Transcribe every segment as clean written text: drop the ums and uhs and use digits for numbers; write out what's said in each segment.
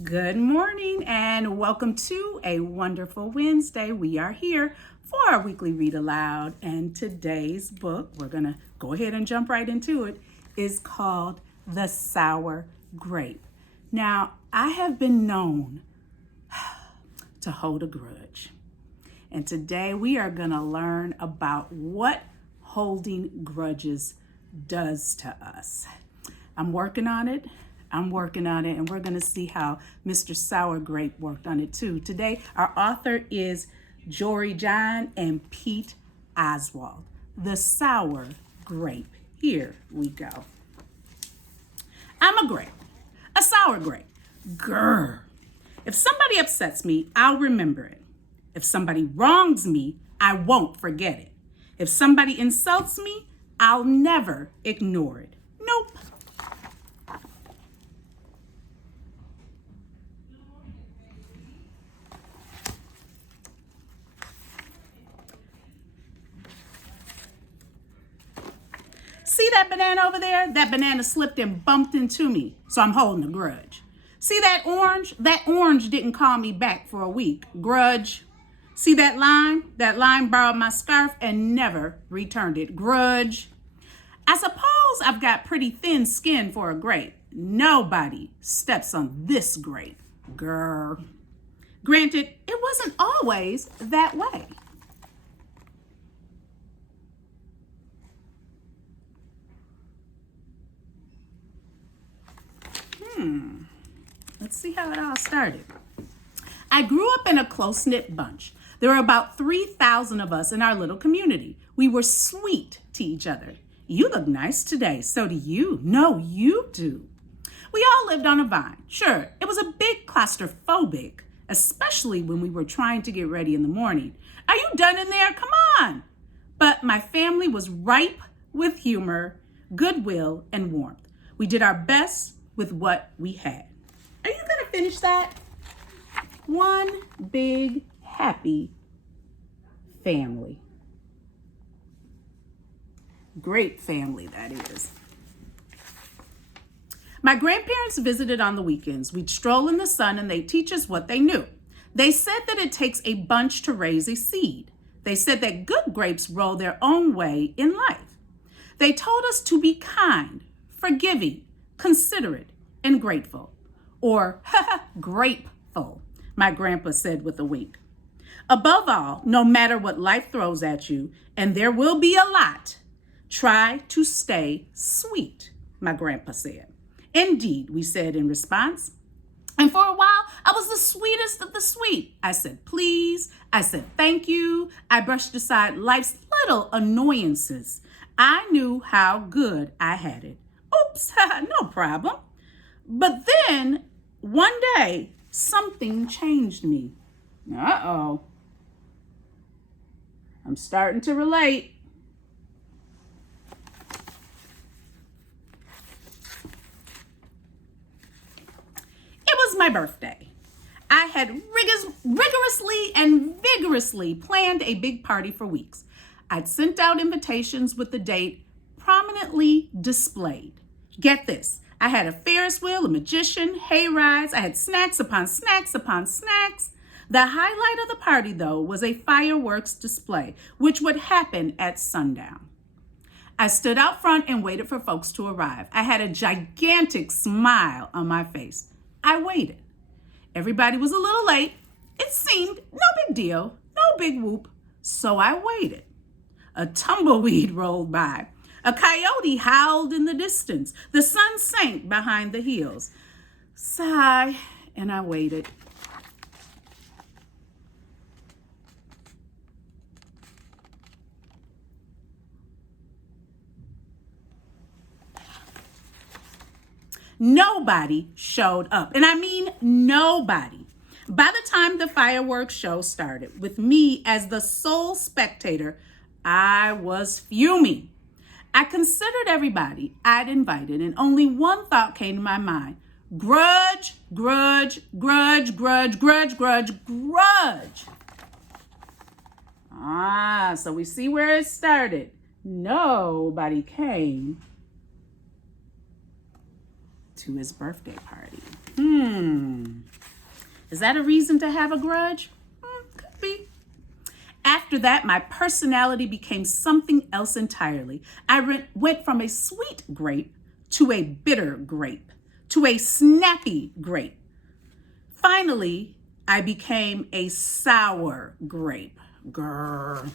Good morning and welcome to a wonderful Wednesday. We are here for our weekly read aloud, and today's book, we're going to go ahead and jump right into it, is called The Sour Grape. Now, I have been known to hold a grudge, and today we are going to learn about what holding grudges does to us. I'm working on it, and we're going to see how Mr. Sour Grape worked on it too. Today, our author is Jory and Pete Oswald. The Sour Grape. Here we go. I'm a grape, a sour grape. Grr. If somebody upsets me, I'll remember it. If somebody wrongs me, I won't forget it. If somebody insults me, I'll never ignore it. Nope. See that banana over there? That banana slipped and bumped into me, so I'm holding a grudge. See that orange? That orange didn't call me back for a week. Grudge. See that lime? That lime borrowed my scarf and never returned it. Grudge. I suppose I've got pretty thin skin for a grape. Nobody steps on this grape. Grr. Granted, it wasn't always that way. Let's see how it all started. I grew up in a close-knit bunch. There were about 3,000 of us in our little community. We were sweet to each other. You look nice today. So do you. No, you do. We all lived on a vine. Sure, it was a bit claustrophobic, especially when we were trying to get ready in the morning. Are you done in there? Come on. But my family was ripe with humor, goodwill, and warmth. We did our best with what we had. Are you going to finish that? One big, happy family. Great family, that is. My grandparents visited on the weekends. We'd stroll in the sun and they'd teach us what they knew. They said that it takes a bunch to raise a seed. They said that good grapes roll their own way in life. They told us to be kind, forgiving, considerate, and grateful. Or, grateful, my grandpa said with a wink. Above all, no matter what life throws at you, and there will be a lot, try to stay sweet, my grandpa said. Indeed, we said in response. And for a while, I was the sweetest of the sweet. I said, please. I said, thank you. I brushed aside life's little annoyances. I knew how good I had it. Oops, no problem. But then, one day, something changed me. Uh-oh. I'm starting to relate. It was my birthday. I had rigorously and vigorously planned a big party for weeks. I'd sent out invitations with the date prominently displayed. Get this. I had a Ferris wheel, a magician, hay rides. I had snacks upon snacks upon snacks. The highlight of the party, though, was a fireworks display, which would happen at sundown. I stood out front and waited for folks to arrive. I had a gigantic smile on my face. I waited. Everybody was a little late. It seemed no big deal, no big whoop. So I waited. A tumbleweed rolled by. A coyote howled in the distance. The sun sank behind the hills. Sigh, and I waited. Nobody showed up, and I mean nobody. By the time the fireworks show started, with me as the sole spectator, I was fuming. I considered everybody I'd invited, and only one thought came to my mind. Grudge, grudge, grudge, grudge, grudge, grudge, grudge. So we see where it started. Nobody came to his birthday party. Is that a reason to have a grudge? Could be. After that, my personality became something else entirely. I went from a sweet grape to a bitter grape to a snappy grape. Finally, I became a sour grape. Grr.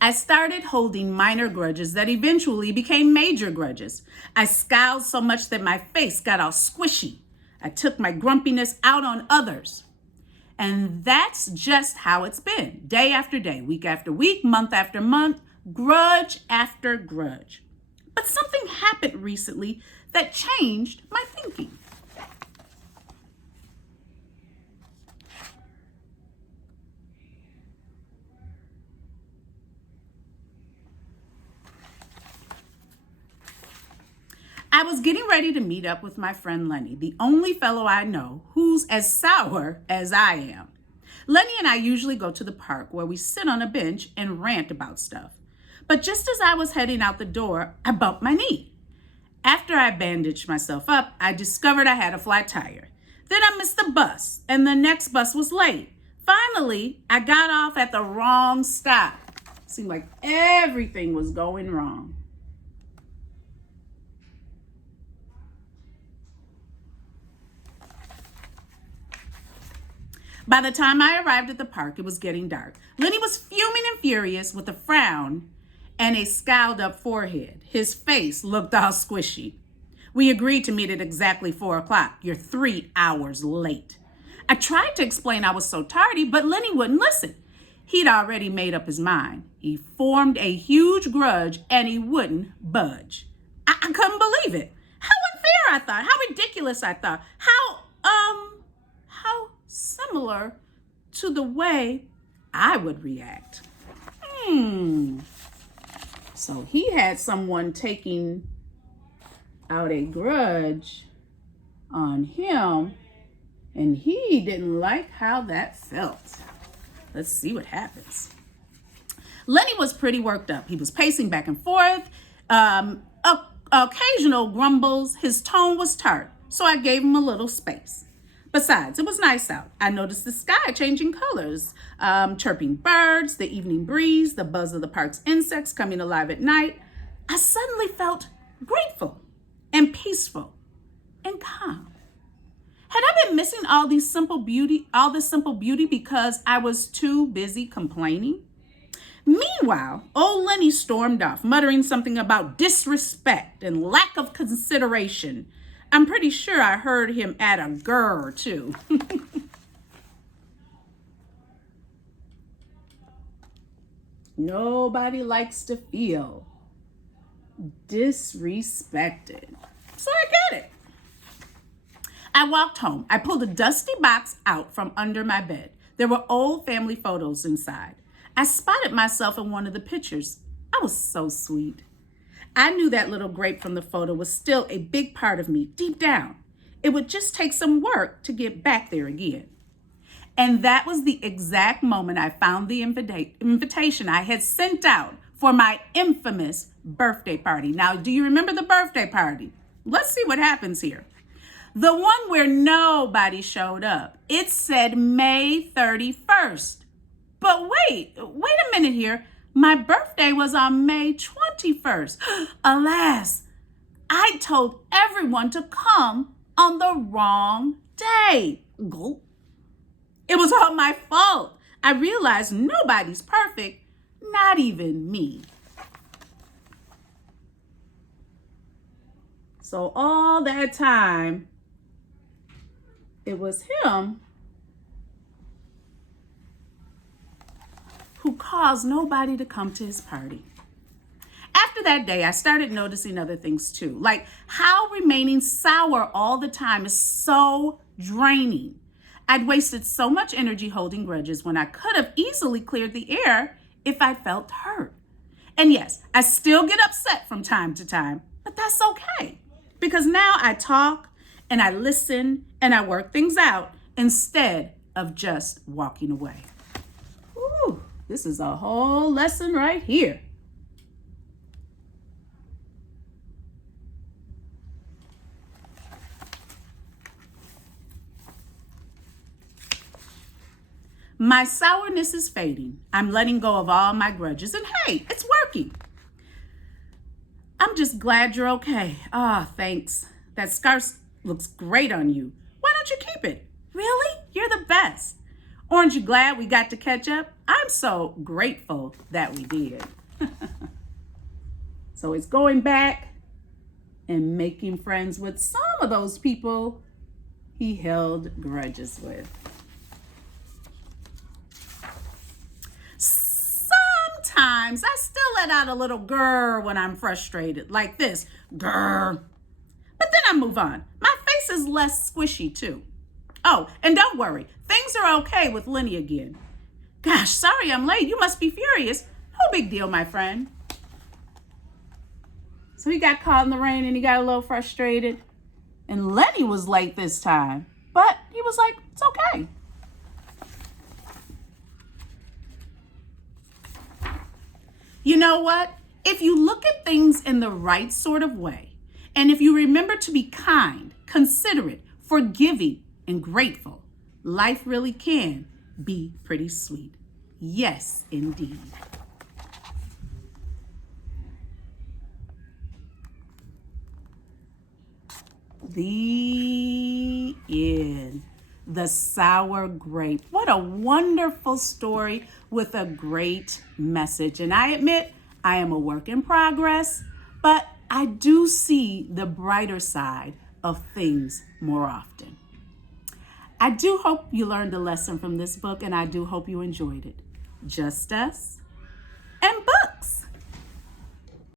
I started holding minor grudges that eventually became major grudges. I scowled so much that my face got all squishy. I took my grumpiness out on others. And that's just how it's been, day after day, week after week, month after month, grudge after grudge. But something happened recently that changed my thinking. I was getting ready to meet up with my friend Lenny, the only fellow I know who's as sour as I am. Lenny and I usually go to the park where we sit on a bench and rant about stuff. But just as I was heading out the door, I bumped my knee. After I bandaged myself up, I discovered I had a flat tire. Then I missed the bus, and the next bus was late. Finally, I got off at the wrong stop. Seemed like everything was going wrong. By the time I arrived at the park, it was getting dark. Lenny was fuming and furious with a frown and a scowled up forehead. His face looked all squishy. We agreed to meet at exactly 4 o'clock. You're 3 hours late. I tried to explain I was so tardy, but Lenny wouldn't listen. He'd already made up his mind. He formed a huge grudge and he wouldn't budge. I couldn't believe it. How unfair, I thought. How ridiculous, I thought. How similar to the way I would react. So he had someone taking out a grudge on him, and he didn't like how that felt. Let's see what happens. Lenny was pretty worked up. He was pacing back and forth. Occasional grumbles. His tone was tart, so I gave him a little space. Besides, it was nice out. I noticed the sky changing colors, chirping birds, the evening breeze, the buzz of the park's insects coming alive at night. I suddenly felt grateful and peaceful and calm. Had I been missing all this simple beauty because I was too busy complaining? Meanwhile, old Lenny stormed off, muttering something about disrespect and lack of consideration. I'm pretty sure I heard him add a grr too. Nobody likes to feel disrespected. So I get it. I walked home. I pulled a dusty box out from under my bed. There were old family photos inside. I spotted myself in one of the pictures. I was so sweet. I knew that little grape from the photo was still a big part of me deep down. It would just take some work to get back there again. And that was the exact moment I found the invitation I had sent out for my infamous birthday party. Now, do you remember the birthday party? Let's see what happens here. The one where nobody showed up. It said May 31st. But wait a minute here. My birthday was on May 21st. Alas, I told everyone to come on the wrong day. Gulp. It was all my fault. I realized nobody's perfect, not even me. So all that time, it was him who caused nobody to come to his party. After that day, I started noticing other things too, like how remaining sour all the time is so draining. I'd wasted so much energy holding grudges when I could have easily cleared the air if I felt hurt. And yes, I still get upset from time to time, but that's okay because now I talk and I listen and I work things out instead of just walking away. Ooh. This is a whole lesson right here. My sourness is fading. I'm letting go of all my grudges. And hey, it's working. I'm just glad you're okay. Ah, thanks. That scarf looks great on you. Why don't you keep it? Really? You're the best. Aren't you glad we got to catch up? I'm so grateful that we did. So it's going back and making friends with some of those people he held grudges with. Sometimes I still let out a little grr when I'm frustrated, like this, grr. But then I move on. My face is less squishy too. Oh, and don't worry, things are okay with Lenny again. Gosh, sorry I'm late. You must be furious. No big deal, my friend. So he got caught in the rain and he got a little frustrated. And Lenny was late this time, but he was like, it's okay. You know what? If you look at things in the right sort of way, and if you remember to be kind, considerate, forgiving, and grateful, life really can be pretty sweet. Yes, indeed. The end. The Sour Grape. What a wonderful story with a great message. And I admit, I am a work in progress, but I do see the brighter side of things more often. I do hope you learned a lesson from this book, and I do hope you enjoyed it. Justus.